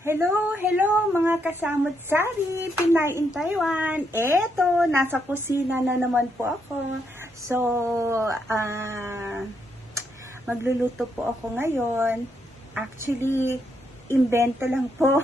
Hello mga kasamot-sari, Pinay in Taiwan. Eto, nasa kusina na naman po ako. So, magluluto po ako ngayon. Actually, invento lang po.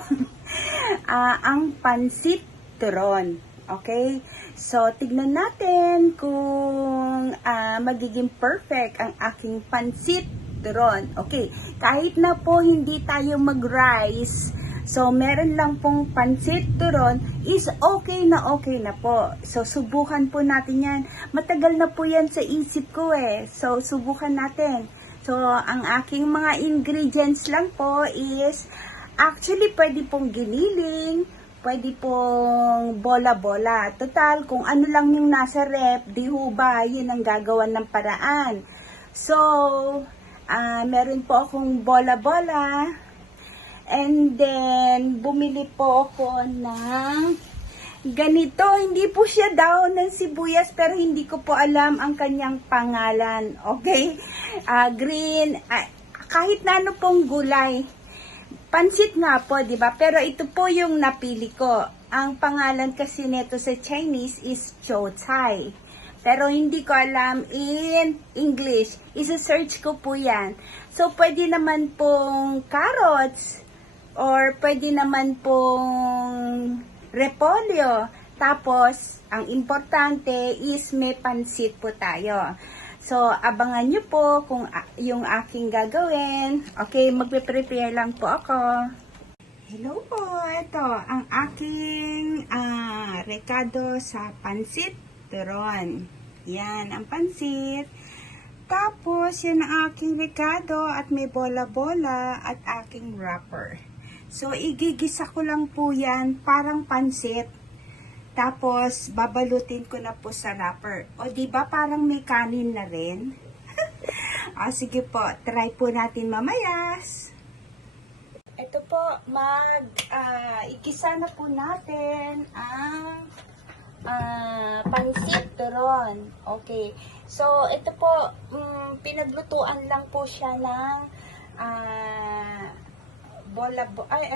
Ang pansit turon. Okay? So, tignan natin kung magiging perfect ang aking pansit turon. Okay, kahit na po hindi tayo mag-rice, so meron lang pong pansit turon, is okay na po. So, subukan po natin yan. Matagal na po yan sa isip ko eh. So, subukan natin. So, ang aking mga ingredients lang po is, actually, pwede pong giniling, pwede pong bola-bola. Total, kung ano lang yung nasa rep, di ho ba, yun ang gagawan ng paraan. So, meron po akong bola-bola. And then, bumili po ako ng ganito. Hindi po siya daon ng sibuyas, pero hindi ko po alam ang kanyang pangalan. Okay? Green, kahit na ano pong gulay. Pansit nga po, di ba? Pero ito po yung napili ko. Ang pangalan kasi nito sa Chinese is chow tai. Pero hindi ko alam in English. Isa-search ko po yan. So, pwede naman pong carrots or pwede naman pong repolyo. Tapos, ang importante is may pansit po tayo. So, abangan nyo po kung yung aking gagawin. Okay, magpe-prepare lang po ako. Hello po, ito ang aking rekado sa pansit turon. Yan, ang pansit. Tapos, yan ang aking rekado at may bola-bola at aking wrapper. So, igigisa ko lang po yan, parang pansit. Tapos, babalutin ko na po sa wrapper. O, diba parang may kanin na rin? O, sige po, try po natin mamaya. Ito po, igisa na po natin ang pansit turon. Okay. So, ito po, pinaglutuan lang po siya ng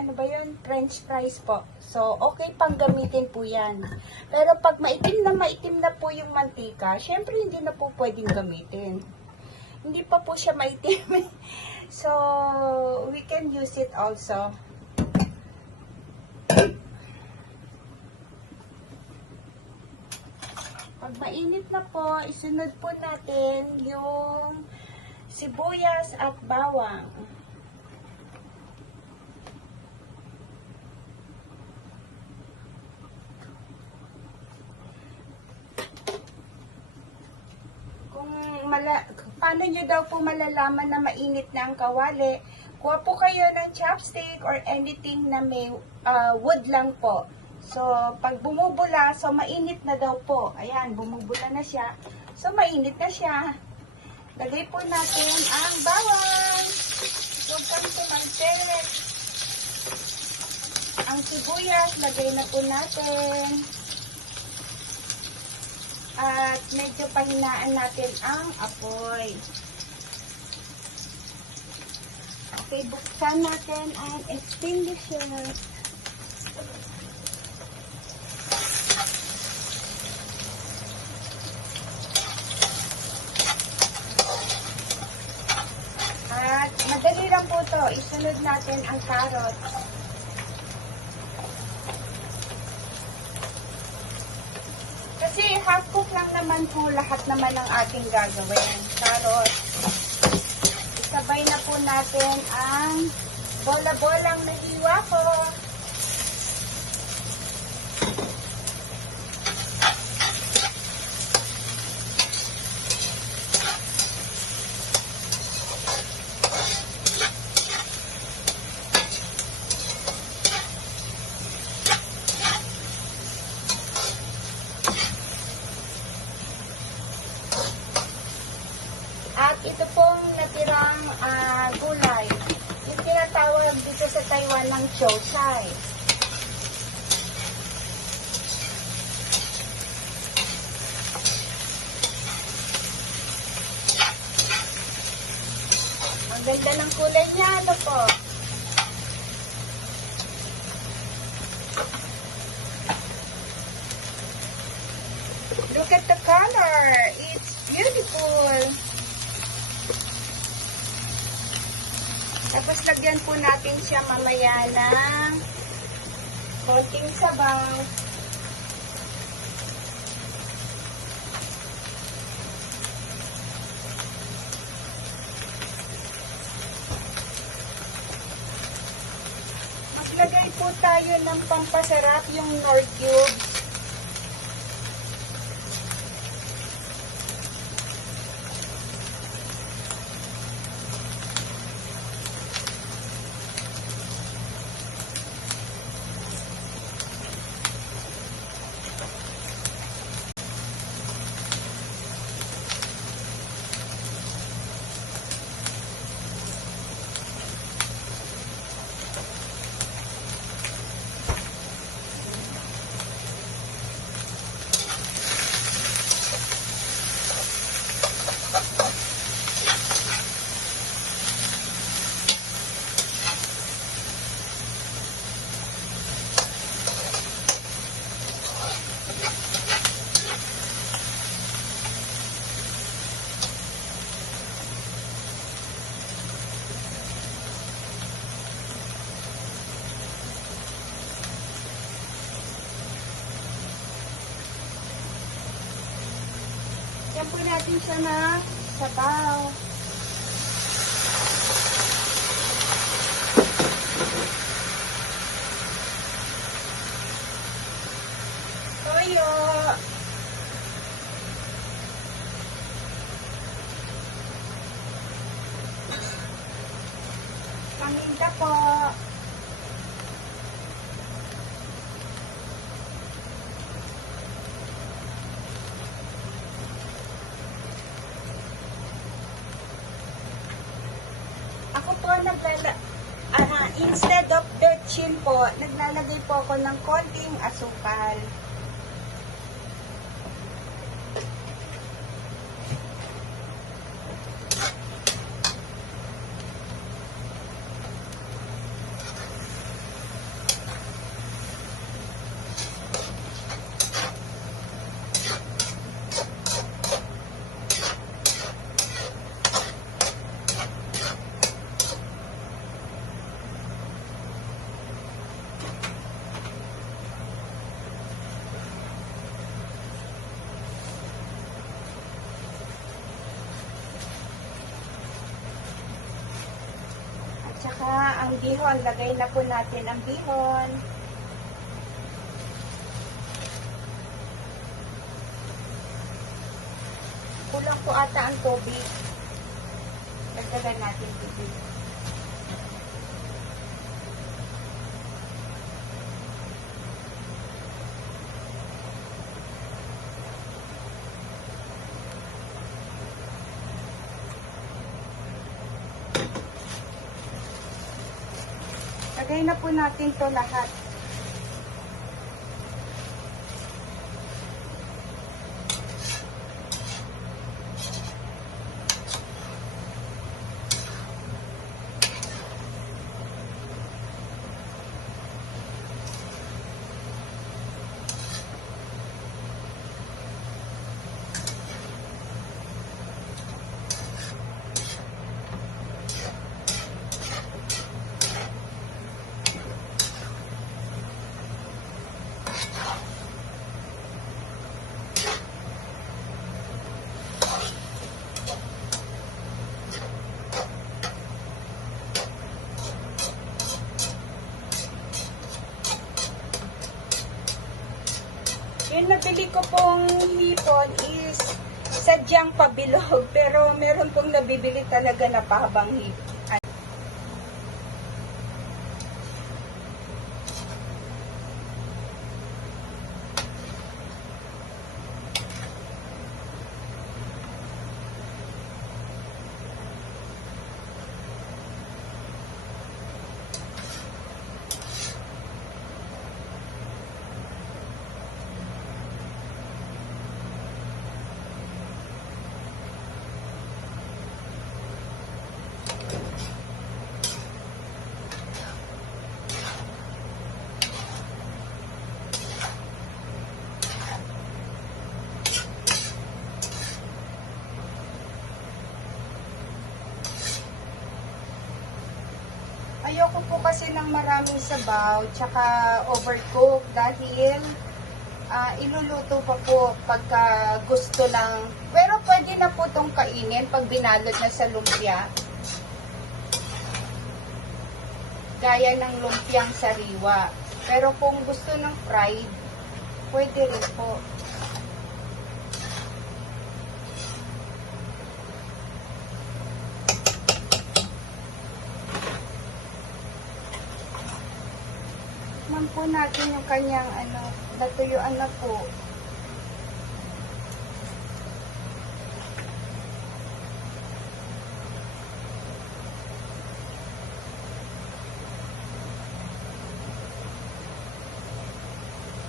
ano ba yun? French fries po. So, okay pang gamitin po yan. Pero pag maitim na po yung mantika, syempre hindi na po pwedeng gamitin. Hindi pa po siya maitim. So, we can use it also. Pag mainit na po, isunod po natin yung sibuyas at bawang. Paano nyo daw po malalaman na mainit na ang kawali? Kuha po kayo ng chopstick or anything na may wood lang po. So, pag bumubula, so mainit na daw po. Ayan, bumubula na siya. So, mainit na siya. Lagay po natin ang bawang. So, pansit. Ang sibuyas, lagay na po natin. At medyo pahinaan natin ang apoy. Okay, buksan natin ang extinguisher. At madali lang po to. Isunod natin ang carrot. Kasi half cook lang naman po lahat naman ng ating gagawin. Carrot. Isabay na po natin ang bola-bolang nahiwa ko. At ito pong natirang gulay. Yung tinatawag dito sa Taiwan ng chow tai. Ang ganda ng kulay niya, ano po? Beautiful! Tapos lagyan po natin siya mamaya ng konting sabaw. Maglagay po tayo ng pampasarap, yung Knorr cube. Yan po natin siya na sabaw. Toyo. Paminta po. Ako po instead of betchin po, naglalagay po ako ng konting asukal. Tsaka ang bihon, lagay na po natin ang bihon. Kulang po ata ang tubig. Lagdagan natin tubig. Lagay na po natin to lahat. Yung nabili ko pong hipon is sadyang pabilog, pero meron pong nabibili talaga na pahabang hipon. Ayoko po kasi ng maraming sabaw, tsaka overcook dahil iluluto pa po pagka gusto lang. Pero pwede na po itong kainin pag binalot na sa lumpia. Gaya ng lumpiang sariwa. Pero kung gusto ng fried, pwede rin po. Tikman po natin yung kanyang natuyuan na po.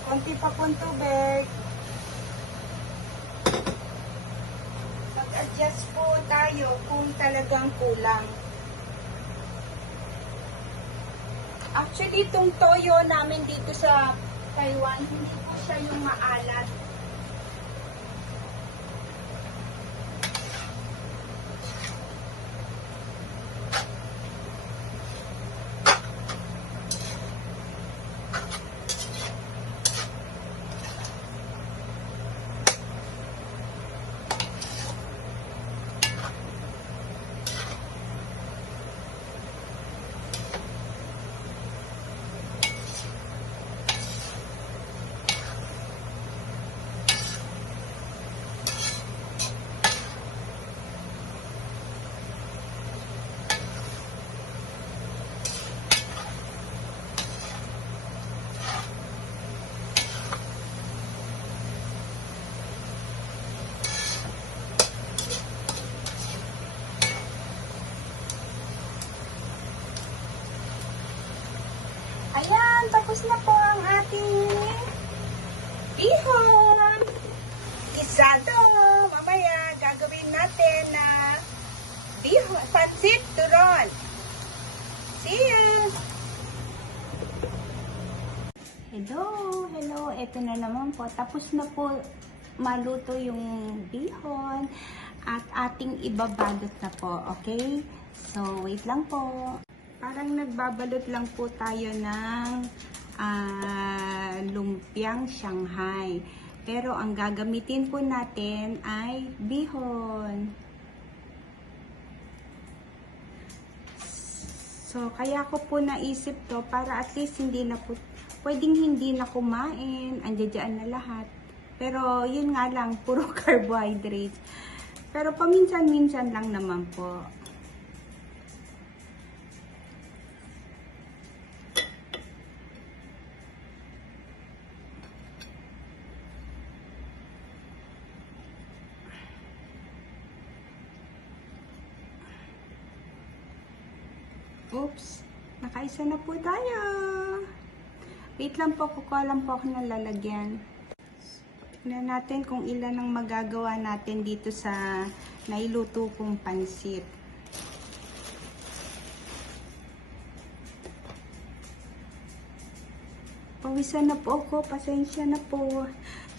Konti pa pong tubig. Mag-adjust po tayo kung talagang kulang. Actually, itong toyo namin dito sa Taiwan, hindi po siya yung maalat. Ayan, tapos na po ang ating bihon. Gisado. Mamaya, gagawin natin na bihon, pansit turon. See you! Hello. Ito na naman po. Tapos na po maluto yung bihon at ating ibabalot na po. Okay? So, wait lang po. Parang nagbabalot lang po tayo ng lumpiang Shanghai. Pero ang gagamitin po natin ay bihon. So, kaya ko po naisip to para at least hindi na po, pwedeng hindi na kumain, andiyan na lahat. Pero yun nga lang, puro carbohydrates. Pero paminsan-minsan lang naman po. Oops, nakaisa na po tayo. Wait lang po, kukuha lang po ako ng lalagyan. Tignan natin kung ilan ang magagawa natin dito sa nailuto kong pansit. Pawisan na po ako, pasensya na po.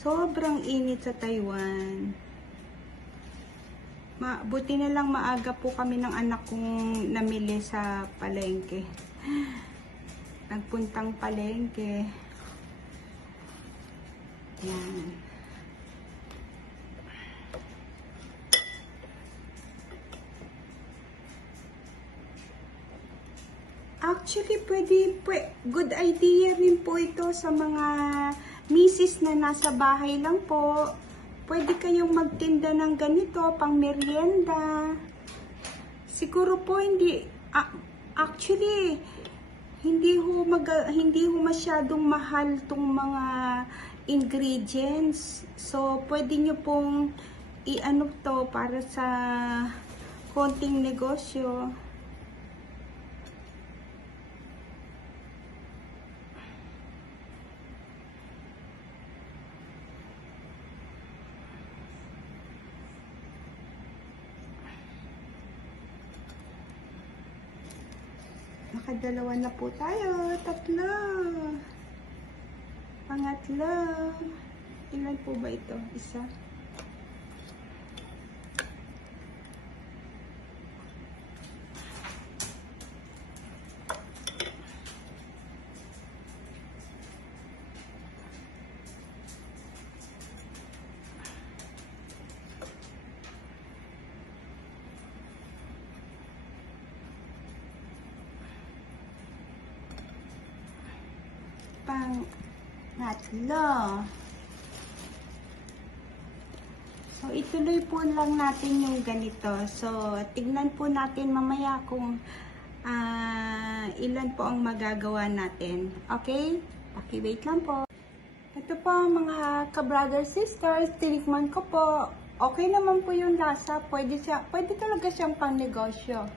Sobrang init sa Taiwan. Buti na lang maaga po kami ng anak kong namili sa palengke. Nagpuntang palengke. Yan. Actually, good idea rin po ito sa mga misis na nasa bahay lang po. Pwede kayong magtinda ng ganito, pang merienda. Siguro po actually, hindi ho masyadong mahal tong mga ingredients. So, pwede nyo pong i-ano to para sa konting negosyo. Nakadalawa na po tayo. Tatlo. Pangatlo. Ilan po ba ito? Isa. pang tatlo. So, ituloy po lang natin yung ganito. So, tignan po natin mamaya kung ilan po ang magagawa natin. Okay? Wait lang po. Ito po mga ka-brother sisters, tinikman ko po. Okay naman po yung lasa. Pwede talaga siyang pang negosyo.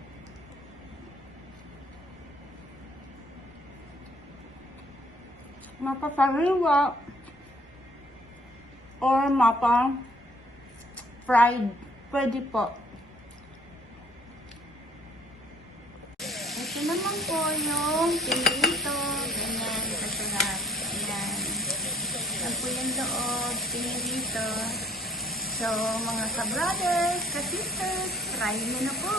Mapapariwa or fried. Pwede po. Ito naman po yung pinirito. Ganyan, kasarap. Ayan. Ito po yung loob, pinirito. So, mga ka-brothers, ka-sisters, try nyo na po.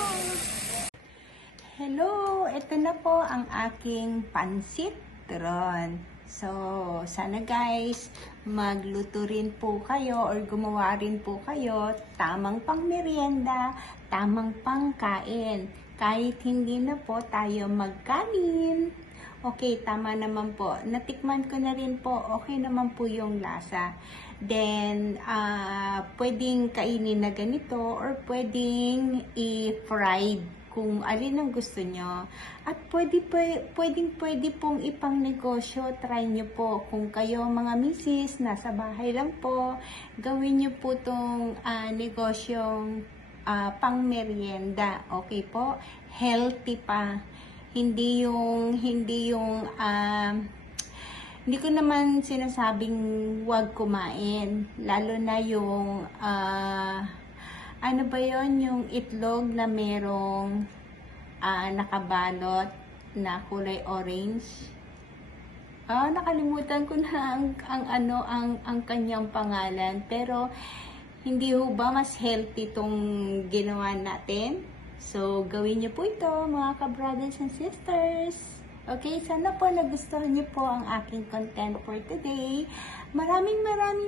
Hello! Ito na po ang aking pansit turon. So, sana guys, magluto rin po kayo or gumawa rin po kayo tamang pang merienda, tamang pangkain. Kahit hindi na po tayo magkanin. Okay, tama naman po. Natikman ko na rin po, okay naman po yung lasa. Then, pwedeng kainin na ganito or pwedeng i-fried kung alin ang gusto nyo. At pwede pong ipang negosyo, try nyo po. Kung kayo mga misis, nasa bahay lang po, gawin nyo po tong negosyong pang merienda. Okay po? Healthy pa. Hindi ko naman sinasabing huwag kumain. Lalo na yung ano ba yon, yung itlog na merong nakabalot na kulay orange. Nakalimutan ko na ang kanyang pangalan. Pero hindi ho ba mas healthy tong ginawa natin? So, gawin niyo po ito mga ka-brothers and sisters. Okay, sana po nagustuhan niyo po ang aking content for today. Maraming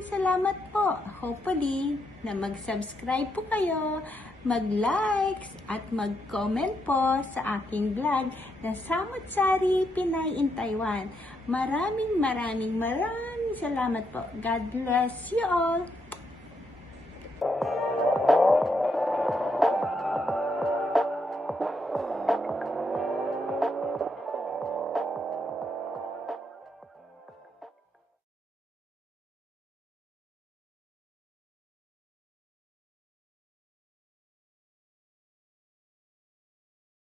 salamat po. Hopefully, na mag-subscribe po kayo, mag-likes, at mag-comment po sa aking vlog na Samut Sari Pinay in Taiwan. Maraming salamat po. God bless you all.